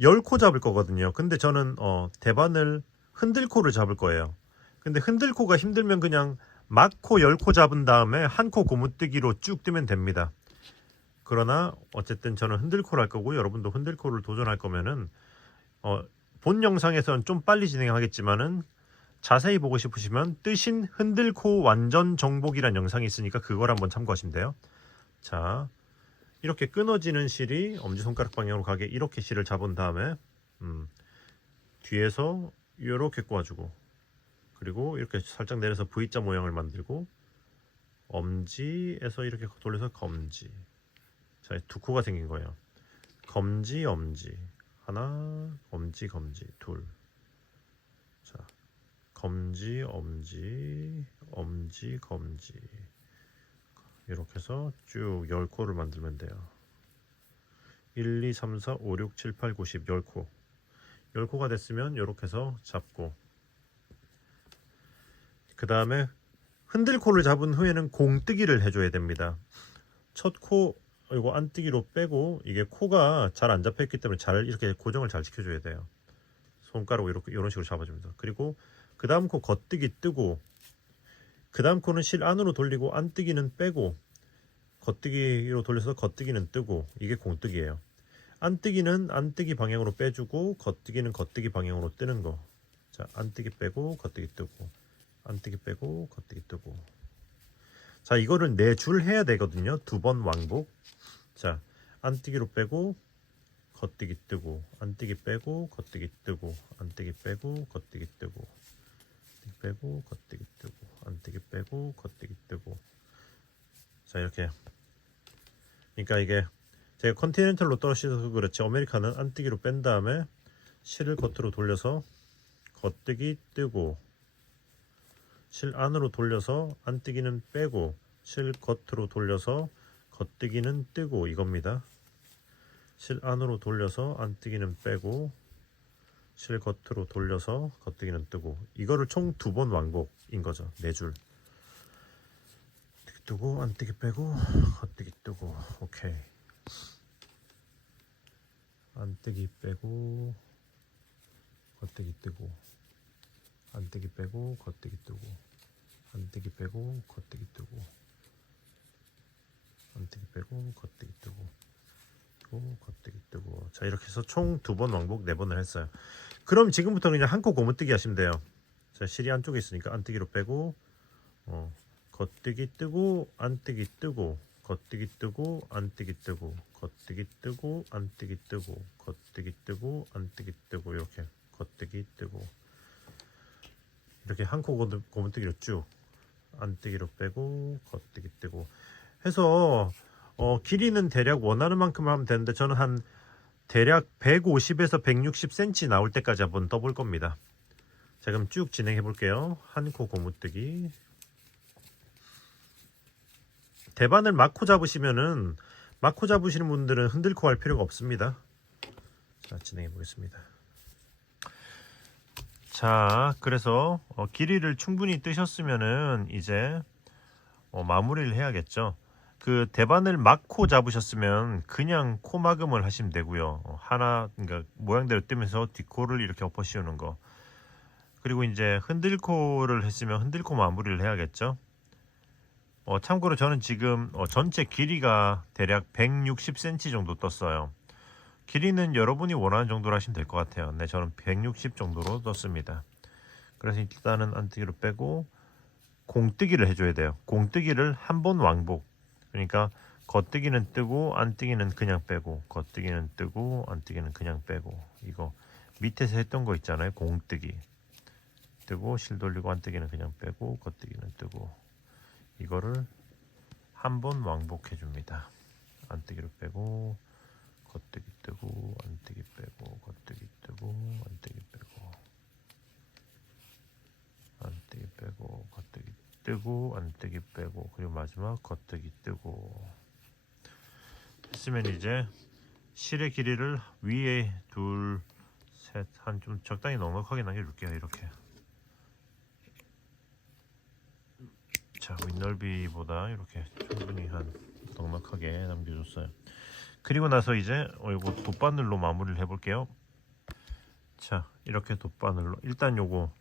10코 잡을 거거든요. 근데 저는 대바늘 흔들코를 잡을 거예요. 근데 흔들코가 힘들면 그냥 막코 10코 잡은 다음에 한 코 고무뜨기로 쭉 뜨면 됩니다. 그러나 어쨌든 저는 흔들코를 할 거고, 여러분도 흔들코를 도전할 거면은 본 영상에서는 좀 빨리 진행하겠지만은 자세히 보고 싶으시면 뜨신 흔들코 완전 정복이란 영상이 있으니까 그걸 한번 참고하시면 돼요. 자, 이렇게 끊어지는 실이 엄지손가락 방향으로 가게 이렇게 실을 잡은 다음에 뒤에서 이렇게 꼬아주고, 그리고 이렇게 살짝 내려서 V자 모양을 만들고, 엄지에서 이렇게 돌려서 검지. 자, 두 코가 생긴 거예요. 검지, 엄지 하나, 엄지, 검지 둘. 자, 검지, 엄지, 엄지, 검지. 이렇게 해서 쭉 10코를 만들면 돼요. 1, 2, 3, 4, 5, 6, 7, 8, 9, 10, 10코. 10코가 됐으면 이렇게 해서 잡고, 그 다음에 흔들코를 잡은 후에는 공뜨기를 해줘야 됩니다. 첫 코 이거 안뜨기로 빼고, 이게 코가 잘 안 잡혀있기 때문에 잘 이렇게 고정을 잘 시켜줘야 돼요. 손가락으로 이렇게 이런 식으로 잡아주면서. 그리고 그 다음 코 겉뜨기 뜨고, 그 다음 코는 실 안으로 돌리고 안뜨기는 빼고, 겉뜨기로 돌려서 겉뜨기는 뜨고, 이게 공뜨기예요. 안뜨기는 안뜨기 방향으로 빼주고, 겉뜨기는 겉뜨기 방향으로 뜨는 거. 자, 안뜨기 빼고 겉뜨기 뜨고, 안뜨기 빼고 겉뜨기 뜨고. 자, 이거를 4줄 해야 되거든요. 2번 왕복. 자, 안뜨기로 빼고 겉뜨기 뜨고, 안뜨기 빼고 겉뜨기 뜨고, 안뜨기 빼고 겉뜨기 뜨고, 안뜨기 빼고 겉뜨기 뜨고, 안뜨기 빼고 겉뜨기 뜨고. 자, 이렇게. 그러니까 이게 제가 컨티넨탈로 떨어져서 그렇지, 아메리카는 안뜨기로 뺀 다음에 실을 겉으로 돌려서 겉뜨기 뜨고, 실 안으로 돌려서 안뜨기는 빼고, 실 겉으로 돌려서 겉뜨기는 뜨고, 이겁니다. 실 안으로 돌려서 안뜨기는 빼고, 실 겉으로 돌려서 겉뜨기는 뜨고. 이거를 총 2번 왕복인 거죠. 4줄. 안뜨기 뜨고, 안뜨기 빼고, 겉뜨기 뜨고. 오케이. 안뜨기 빼고 겉뜨기 뜨고, 안뜨기 빼고 겉뜨기 뜨고, 안뜨기 빼고 겉뜨기 뜨고, 안뜨기 빼고 겉뜨기 뜨고, 또 겉뜨기 뜨고. 자, 이렇게 해서 총 2번 왕복 4번을 했어요. 그럼 지금부터는 그냥 한 코 고무뜨기 하시면 돼요. 자, 실이 안쪽에 있으니까 안뜨기로 빼고, 겉뜨기 뜨고, 안뜨기 뜨고, 겉뜨기 뜨고, 안뜨기 뜨고, 겉뜨기 뜨고, 안뜨기 뜨고, 겉뜨기 뜨고, 안뜨기 뜨고, 이렇게 겉뜨기 뜨고, 이렇게 한 코 고무뜨기로 쭉 안뜨기로 빼고 겉뜨기 뜨고 해서 길이는 대략 원하는 만큼 하면 되는데, 저는 한 대략 150에서 160cm 나올 때까지 한번 떠볼 겁니다. 자, 그럼 쭉 진행해 볼게요. 한 코 고무뜨기. 대바늘 막코 잡으시면은, 막코 잡으시는 분들은 흔들코 할 필요가 없습니다. 자, 진행해 보겠습니다. 자, 그래서 길이를 충분히 뜨셨으면은 이제 마무리를 해야겠죠. 그 대바늘 막코 잡으셨으면 그냥 코 막음을 하시면 되고요. 하나, 그러니까 모양대로 뜨면서 뒷코를 이렇게 엎어 씌우는 거. 그리고 이제 흔들코를 했으면 흔들코 마무리를 해야겠죠. 참고로 저는 지금 전체 길이가 대략 160cm 정도 떴어요. 길이는 여러분이 원하는 정도로 하시면 될 것 같아요. 네, 저는 160 정도로 떴습니다. 그래서 일단은 안뜨기로 빼고 공뜨기를 해줘야 돼요. 공뜨기를 한 번 왕복. 그러니까 겉뜨기는 뜨고 안뜨기는 그냥 빼고, 겉뜨기는 뜨고 안뜨기는 그냥 빼고. 이거 밑에서 했던 거 있잖아요. 공뜨기 뜨고 실 돌리고 안뜨기는 그냥 빼고 겉뜨기는 뜨고. 이거를 한 번 왕복해 줍니다. 안뜨기로 빼고 겉뜨기 뜨고 안뜨기 빼고 겉뜨기 뜨고 안뜨기 빼고 안뜨기 빼고 겉뜨기 뜨고 안뜨기 빼고 그리고 마지막 겉뜨기 뜨고 했으면 이제 실의 길이를 위에 둘, 셋, 한 좀 적당히 넉넉하게 남겨줄게요. 이렇게. 자, 윗넓이보다 이렇게 충분히 한 넉넉하게 남겨줬어요. 그리고 나서 이제 이거 돗바늘로 마무리를 해볼게요. 자, 이렇게 돗바늘로 일단 요거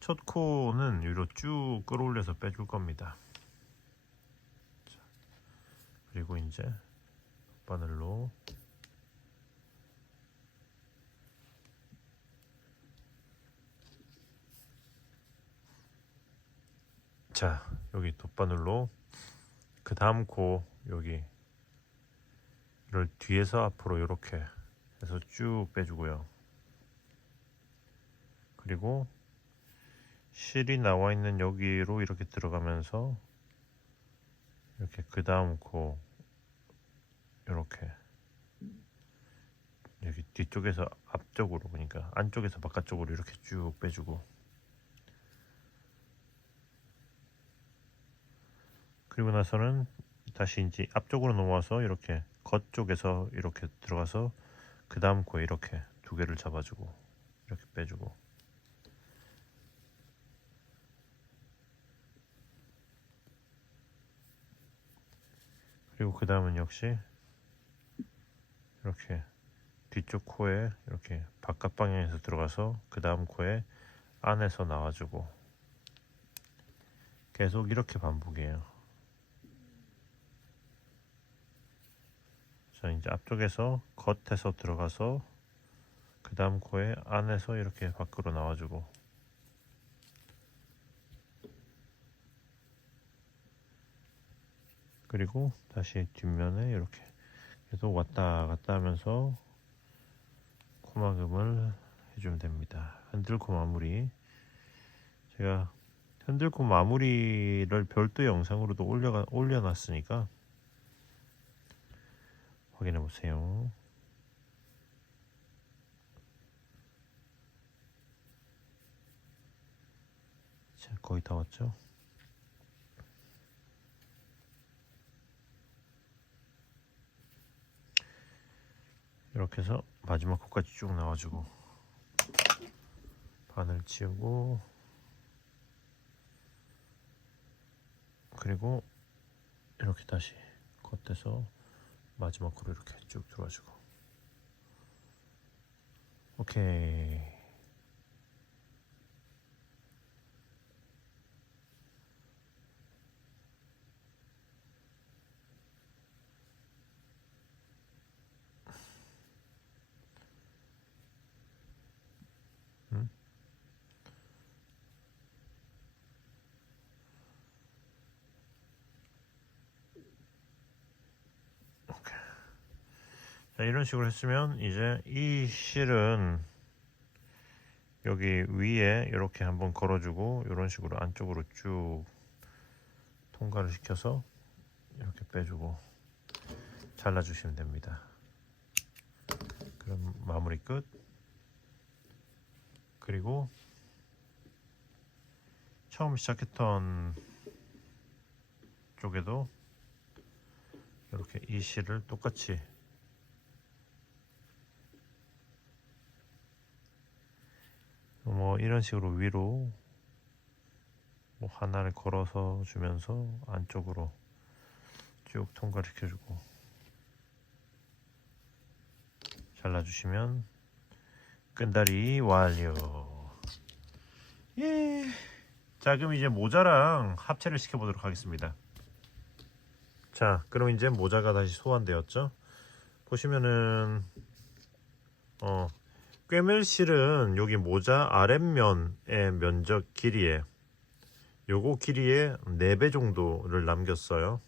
첫 코는 위로 쭉 끌어올려서 빼줄 겁니다. 자, 그리고 이제 돗바늘로 자, 여기 돗바늘로 그 다음 코 여기 이를 뒤에서 앞으로 이렇게 해서 쭉 빼주고요. 그리고 실이 나와 있는 여기로 이렇게 들어가면서 이렇게 그 다음 코 이렇게 여기 뒤쪽에서 앞쪽으로, 그러니까 안쪽에서 바깥쪽으로 이렇게 쭉 빼주고, 그리고 나서는 다시 이제 앞쪽으로 넘어와서 이렇게 겉쪽에서 이렇게 들어가서 그 다음 코에 이렇게 두 개를 잡아주고 이렇게 빼주고, 그리고 그 다음은 역시 이렇게 뒤쪽 코에 이렇게 바깥 방향에서 들어가서 그 다음 코에 안에서 나와주고, 계속 이렇게 반복이에요. 자, 이제 앞쪽에서 겉에서 들어가서 그 다음 코에 안에서 이렇게 밖으로 나와주고, 그리고 다시 뒷면에 이렇게 계속 왔다 갔다 하면서 코막음을 해주면 됩니다. 흔들코 마무리, 제가 흔들코 마무리를 별도 영상으로도 올려놨으니까 확인해 보세요. 자, 거의 다 왔죠? 이렇게 해서 마지막 코까지 쭉 나와주고 바늘 치우고, 그리고 이렇게 다시 겉에서 마지막 코로 이렇게 쭉 들어와주고. 오케이. 자, 이런 식으로 했으면 이제 이 실은 여기 위에 이렇게 한번 걸어주고 이런 식으로 안쪽으로 쭉 통과를 시켜서 이렇게 빼주고 잘라주시면 됩니다. 그럼 마무리 끝. 그리고 처음 시작했던 쪽에도 이렇게 이 실을 똑같이 이런 식으로 위로 뭐 하나를 걸어서 주면서 안쪽으로 쭉 통과시켜주고 잘라주시면 끈다리 완료. 예. 자, 그럼 이제 모자랑 합체를 시켜보도록 하겠습니다. 자, 그럼 이제 모자가 다시 소환되었죠. 보시면은 꿰멜실은 여기 모자 아랫면의 면적 길이에 요거 길이의 4배 정도를 남겼어요.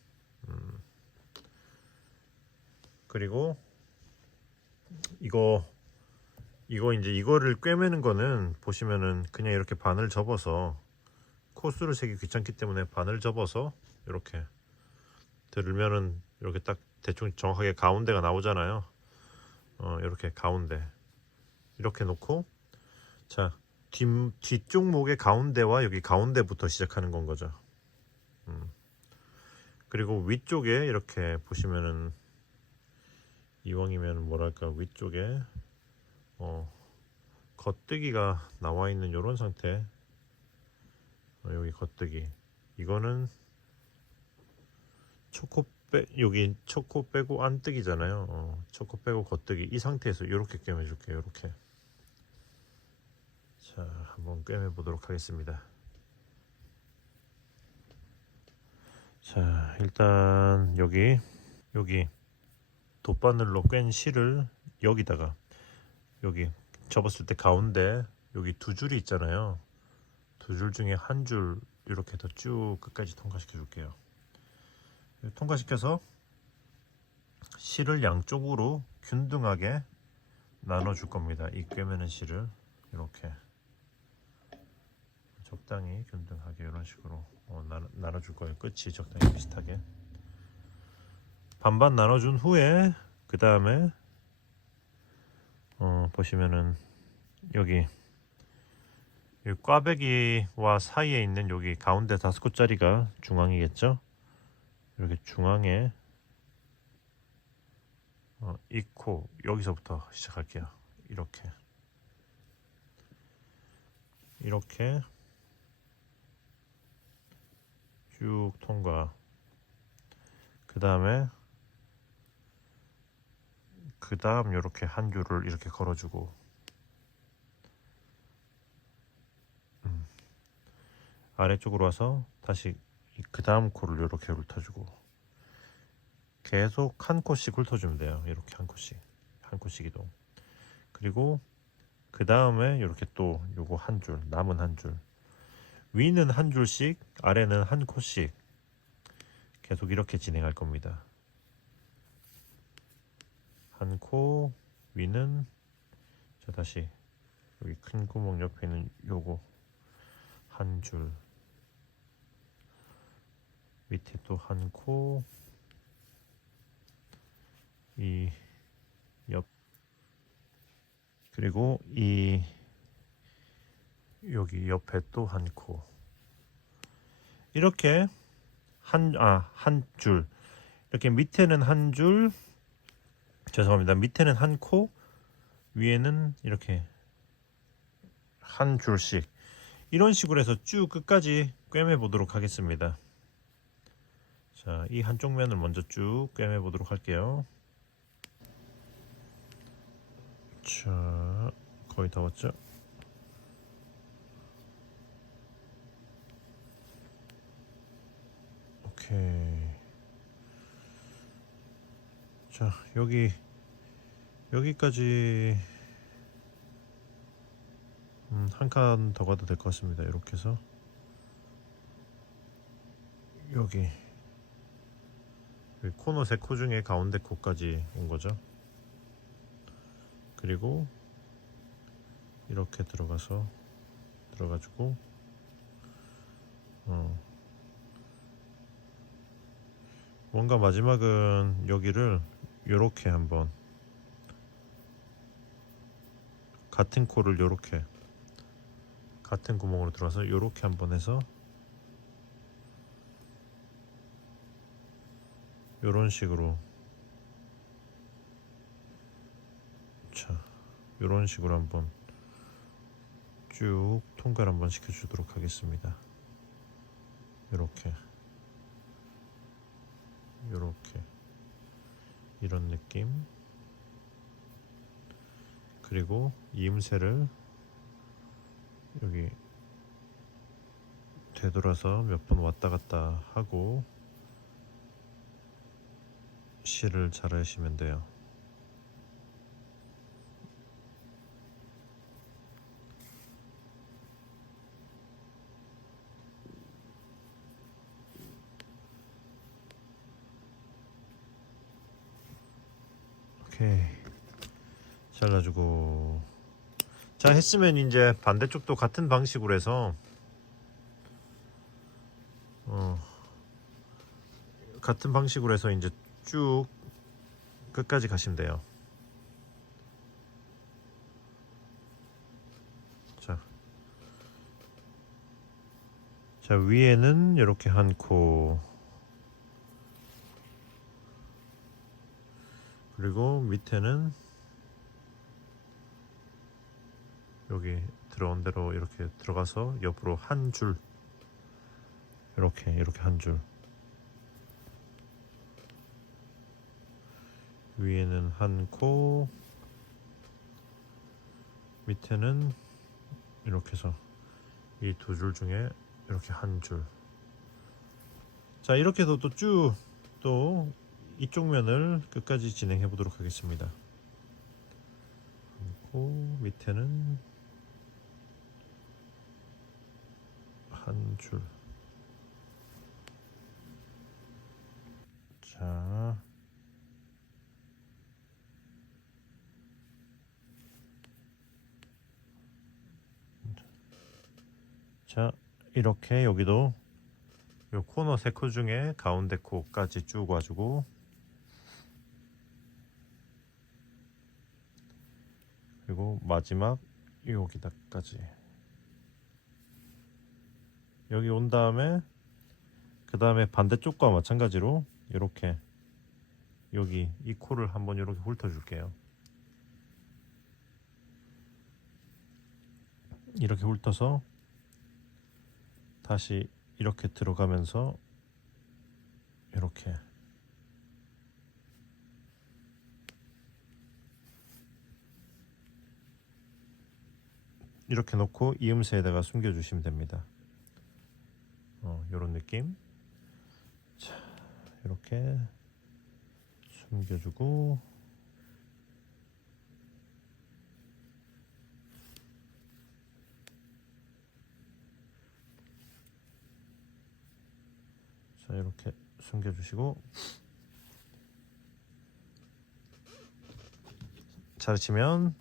그리고 이거 이제 이거를 꿰매는 거는 보시면은 그냥 이렇게 반을 접어서 코스를 세기 귀찮기 때문에 반을 접어서 이렇게 들으면은 이렇게 딱 대충 정확하게 가운데가 나오잖아요. 이렇게 가운데 이렇게 놓고 자 뒤쪽 목의 가운데와 여기 가운데부터 시작하는 건 거죠. 그리고 위쪽에 이렇게 보시면은 이왕이면 뭐랄까 위쪽에 겉뜨기가 나와 있는 이런 상태. 여기 겉뜨기 이거는 여기 초코 빼고 안뜨기잖아요. 초코 빼고 겉뜨기 이 상태에서 이렇게 꿰매 줄게요. 이렇게. 자, 한번 꿰매 보도록 하겠습니다. 자, 일단 여기 돗바늘로 꿰n 실을 여기다가 여기 접었을 때 가운데 여기 두 줄이 있잖아요. 두 줄 중에 한 줄 이렇게 더 쭉 끝까지 통과시켜 줄게요. 통과시켜서 실을 양쪽으로 균등하게 나눠 줄 겁니다. 이 꿰매는 실을 이렇게 적당히 균등하게 이런 식으로 나눠 줄 거예요. 끝이 적당히 비슷하게 반반 나눠 준 후에 그 다음에 보시면은 여기 꽈배기와 사이에 있는 여기 가운데 5곳짜리가 중앙이겠죠. 이렇게 중앙에 이 코 여기서부터 시작할게요. 이렇게 쭉 통과. 그 다음 이렇게 한 줄을 이렇게 걸어주고 아래쪽으로 와서 다시 그 다음 코를 이렇게 훑어주고 계속 한 코씩 훑어주면 돼요. 이렇게 한 코씩 이동. 그리고 그 다음에 이렇게 또 요거 한 줄, 남은 한 줄, 위는 한 줄씩, 아래는 한 코씩 계속 이렇게 진행할 겁니다. 한 코, 위는 자 다시 여기 큰 구멍 옆에 있는 요거 한 줄, 밑에 또 한 코, 이 옆, 그리고 여기 옆에 또 한 코. 이렇게 한 줄. 이렇게 밑에는 한 줄, 죄송합니다. 밑에는 한 코, 위에는 이렇게 한 줄씩. 이런 식으로 해서 쭉 끝까지 꿰매 보도록 하겠습니다. 자, 이 한쪽 면을 먼저 쭉 꿰매 보도록 할게요. 자, 거의 다 왔죠? 오케이. 자, 여기까지 한 칸 더 가도 될 것 같습니다. 이렇게 해서 여기 코너 3코 중에 가운데 코까지 온 거죠. 그리고 이렇게 들어가지고 뭔가 마지막은 여기를 요렇게 한번 같은 코를 요렇게 같은 구멍으로 들어와서 요렇게 한번 해서 요런 식으로 자 요런 식으로 한번 쭉 통과를 한번 시켜주도록 하겠습니다. 이렇게 이런 느낌. 그리고 이음새를 여기 되돌아서 몇 번 왔다 갔다 하고 실을 잘 하시면 돼요. 오케이, 잘라주고. 자, 했으면 이제 반대쪽도 같은 방식으로 해서 같은 방식으로 해서 이제 쭉 끝까지 가시면 돼요. 자, 위에는 이렇게 한 코, 그리고 밑에는 여기 들어온 대로 이렇게 들어가서 옆으로 한 줄, 이렇게 한 줄. 위에는 한 코, 밑에는 이렇게 해서 이 두 줄 중에 이렇게 한 줄. 자, 이렇게 해서 또 이쪽 면을 끝까지 진행해 보도록 하겠습니다. 그리고 밑에는 한 줄. 자, 이렇게 여기도 요 코너 3코 중에 가운데 코까지 쭉 와주고, 그리고 마지막 여기다까지 여기 온 다음에 그 다음에 반대쪽과 마찬가지로 이렇게 여기 이 코를 한번 이렇게 훑어 줄게요. 이렇게 훑어서 다시 이렇게 들어가면서 이렇게 놓고 이음새에다가 숨겨 주시면 됩니다. 요런 느낌. 자, 이렇게 숨겨주고, 자, 이렇게 숨겨주시고, 자르시면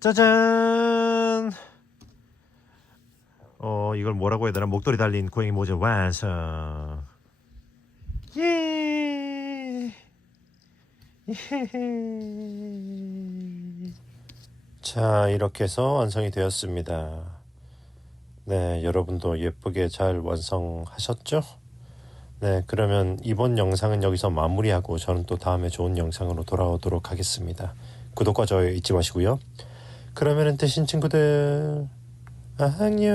짜잔! 이걸 뭐라고 해야 되나? 목도리 달린 고양이 모자 완성. 예. 자, 이렇게 해서 완성이 되었습니다. 네, 여러분도 예쁘게 잘 완성하셨죠? 네, 그러면 이번 영상은 여기서 마무리하고 저는 또 다음에 좋은 영상으로 돌아오도록 하겠습니다. 구독과 좋아요 잊지 마시고요. 그러면은 되신 친구들 안녕.